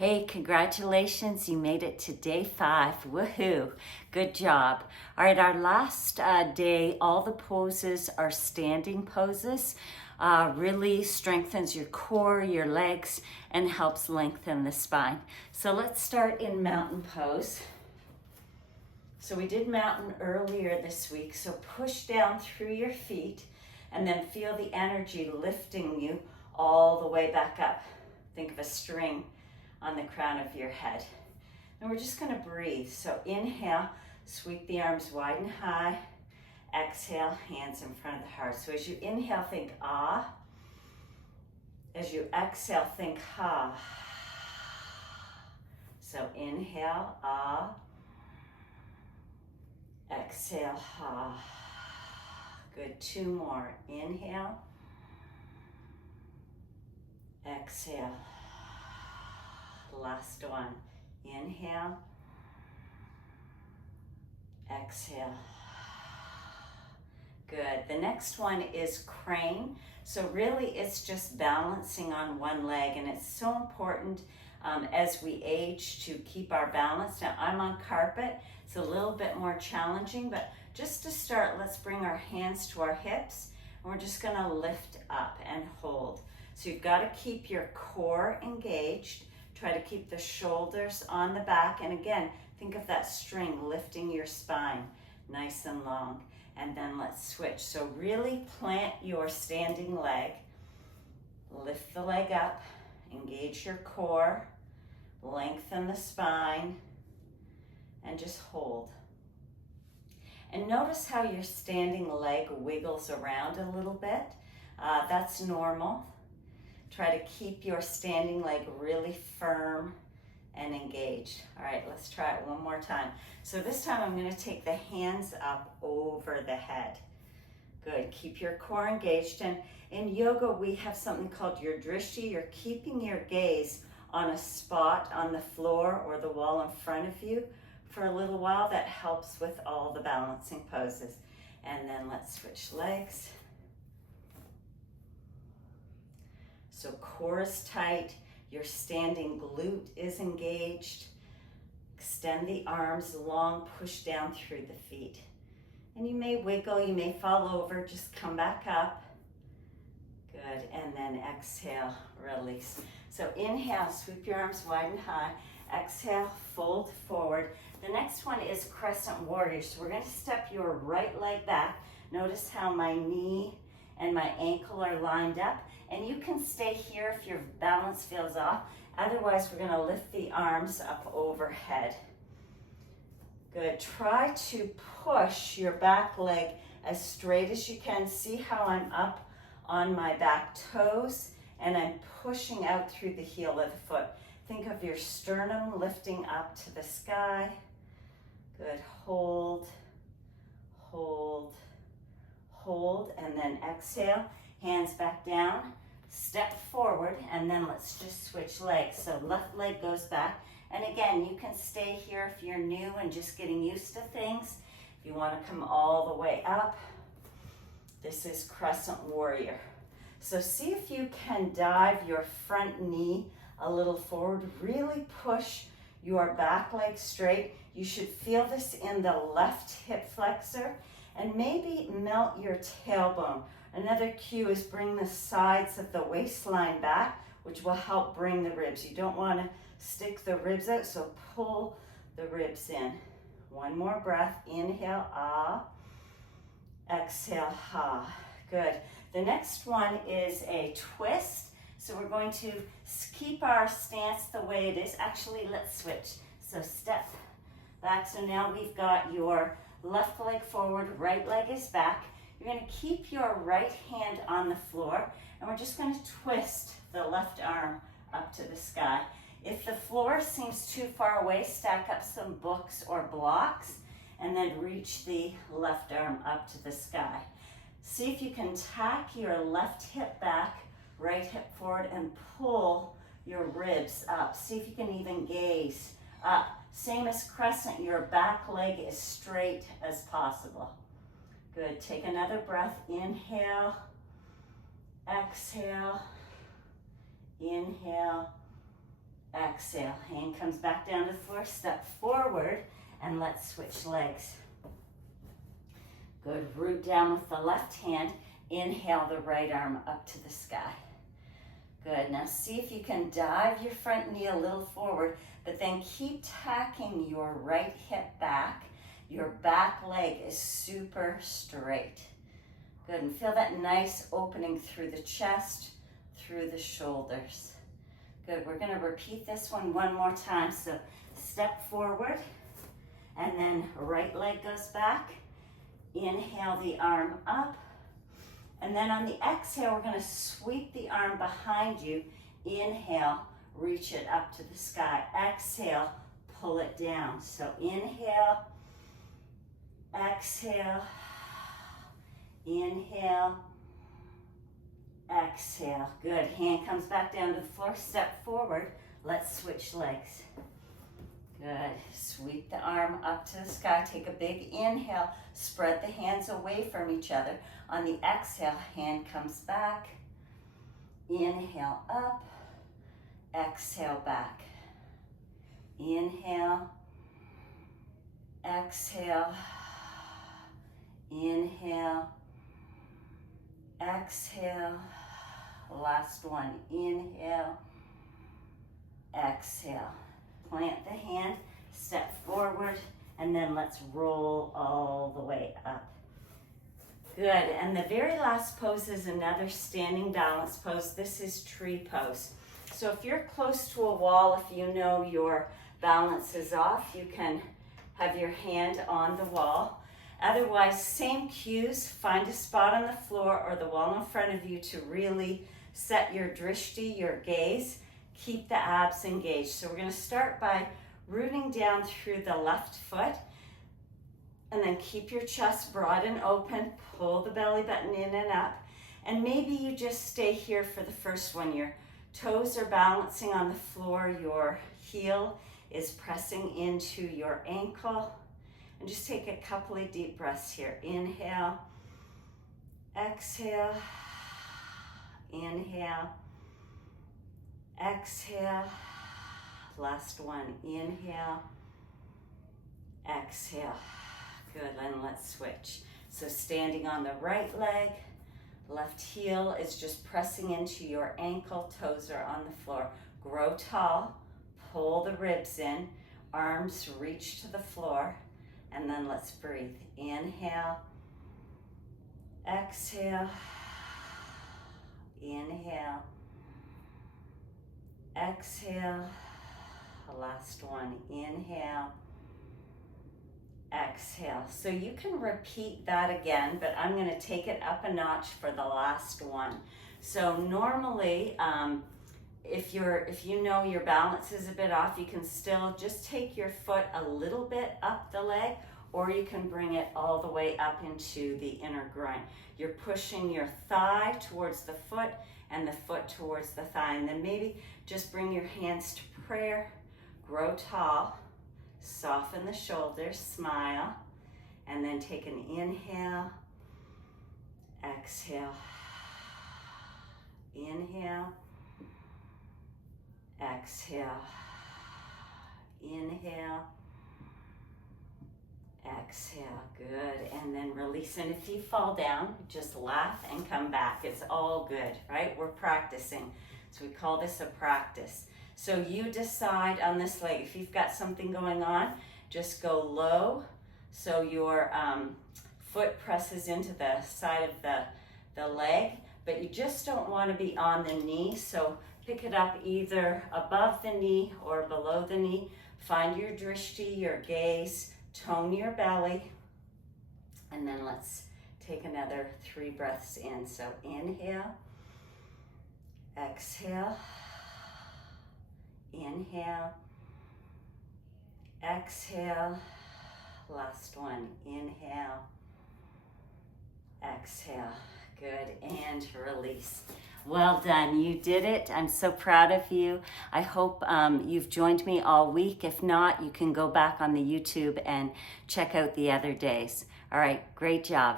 Hey, congratulations, you made it to day 5. Woohoo, good job. All right, our last day, all the poses are standing poses. Really strengthens your core, your legs, and helps lengthen the spine. So let's start in mountain pose. So we did mountain earlier this week, so push down through your feet and then feel the energy lifting you all the way back up. Think of a string on the crown of your head. And we're just going to breathe. So inhale, sweep the arms wide and high. Exhale, hands in front of the heart. So as you inhale, think ah. As you exhale, think ha. So inhale, ah. Exhale, ha. Good, 2 more. Inhale. Exhale. Last one. Inhale. Exhale. Good. The next one is crane. So really it's just balancing on one leg, and it's so important as we age to keep our balance. Now I'm on carpet. It's a little bit more challenging, but just to start, let's bring our hands to our hips, and we're just going to lift up and hold. So you've got to keep your core engaged. Try to keep the shoulders on the back. And again, think of that string lifting your spine nice and long. And then let's switch. So really plant your standing leg. Lift the leg up. Engage your core. Lengthen the spine. And just hold. And notice how your standing leg wiggles around a little bit. That's normal. Try to keep your standing leg really firm and engaged. All right, let's try it one more time. So this time I'm going to take the hands up over the head. Good, keep your core engaged. And in yoga, we have something called your drishti. You're keeping your gaze on a spot on the floor or the wall in front of you for a little while. That helps with all the balancing poses. And then let's switch legs. So core is tight, your standing glute is engaged. Extend the arms long, push down through the feet. And you may wiggle, you may fall over, just come back up. Good, and then exhale, release. So inhale, sweep your arms wide and high. Exhale, fold forward. The next one is Crescent Warrior. So we're going to step your right leg back. Notice how my knee and my ankle are lined up. And you can stay here if your balance feels off. Otherwise, we're going to lift the arms up overhead. Good. Try to push your back leg as straight as you can. See how I'm up on my back toes and I'm pushing out through the heel of the foot. Think of your sternum lifting up to the sky. Good. Hold, hold, hold, and then exhale. Hands back down. Step forward, and then let's just switch legs. So left leg goes back. And again, you can stay here if you're new and just getting used to things. If you want to come all the way up, this is Crescent Warrior. So see if you can dive your front knee a little forward. Really push your back leg straight. You should feel this in the left hip flexor, and maybe melt your tailbone. Another cue is bring the sides of the waistline back, which will help bring the ribs. You don't want to stick the ribs out, so pull the ribs in. One more breath. Inhale, ah. Exhale, ha. Good. The next one is a twist. So we're going to keep our stance the way it is. Actually, let's switch. So step back. So now we've got your left leg forward, right leg is back. You're going to keep your right hand on the floor, and we're just going to twist the left arm up to the sky. If the floor seems too far away, stack up some books or blocks, and then reach the left arm up to the sky. See if you can tack your left hip back, right hip forward, and pull your ribs up. See if you can even gaze up. Same as Crescent, your back leg is straight as possible. Good, take another breath. Inhale, exhale, inhale, exhale. exhale. Hand comes back down to the floor, step forward, and let's switch legs. Good, root down with the left hand. Inhale the right arm up to the sky. Good, now see if you can dive your front knee a little forward, but then keep tacking your right hip back. Your back leg is super straight. Good, and feel that nice opening through the chest, through the shoulders. Good, we're gonna repeat this one more time. So step forward, and then right leg goes back. Inhale the arm up. And then on the exhale, we're gonna sweep the arm behind you. Inhale, reach it up to the sky. Exhale, pull it down. So inhale, exhale, inhale, exhale. Good, hand comes back down to the floor, step forward. Let's switch legs. Good, sweep the arm up to the sky. Take a big inhale, spread the hands away from each other. On the exhale, hand comes back. Inhale up, exhale back. Inhale, exhale, inhale, exhale. Last one, inhale, exhale. Plant the hand, step forward, and then let's roll all the way up. Good, and the very last pose is another standing balance pose. This is tree pose. So if you're close to a wall, if you know your balance is off, you can have your hand on the wall. Otherwise, same cues, find a spot on the floor or the wall in front of you to really set your drishti, your gaze. Keep the abs engaged. So we're gonna start by rooting down through the left foot, and then keep your chest broad and open. Pull the belly button in and up. And maybe you just stay here for the first one. Your toes are balancing on the floor. Your heel is pressing into your ankle. And just take a couple of deep breaths here. Inhale, exhale, inhale, exhale. Last one, inhale, exhale. Good, and let's switch. So standing on the right leg, left heel is just pressing into your ankle, toes are on the floor. Grow tall, pull the ribs in, arms reach to the floor, and then let's breathe. Inhale, exhale, inhale, exhale. Last one, inhale, exhale. So you can repeat that again, but I'm going to take it up a notch for the last one. So normally, if you know your balance is a bit off, you can still just take your foot a little bit up the leg, or you can bring it all the way up into the inner groin. You're pushing your thigh towards the foot and the foot towards the thigh, and then maybe just bring your hands to prayer. Grow tall, soften the shoulders, smile, and then take an inhale, exhale, inhale, exhale, inhale, exhale. Good, and then release. And if you fall down, just laugh and come back. It's all good, right? We're practicing. So we call this a practice. So you decide on this leg. If you've got something going on, just go low so your foot presses into the side of the leg, but you just don't want to be on the knee. So pick it up either above the knee or below the knee. Find your drishti, your gaze, tone your belly, and then let's take another 3 breaths in. So inhale, exhale, inhale, exhale. Last one, inhale, exhale. Good, and release. Well done, you did it. I'm so proud of you. I hope you've joined me all week. If not, you can go back on the YouTube and check out the other days. All right, great job.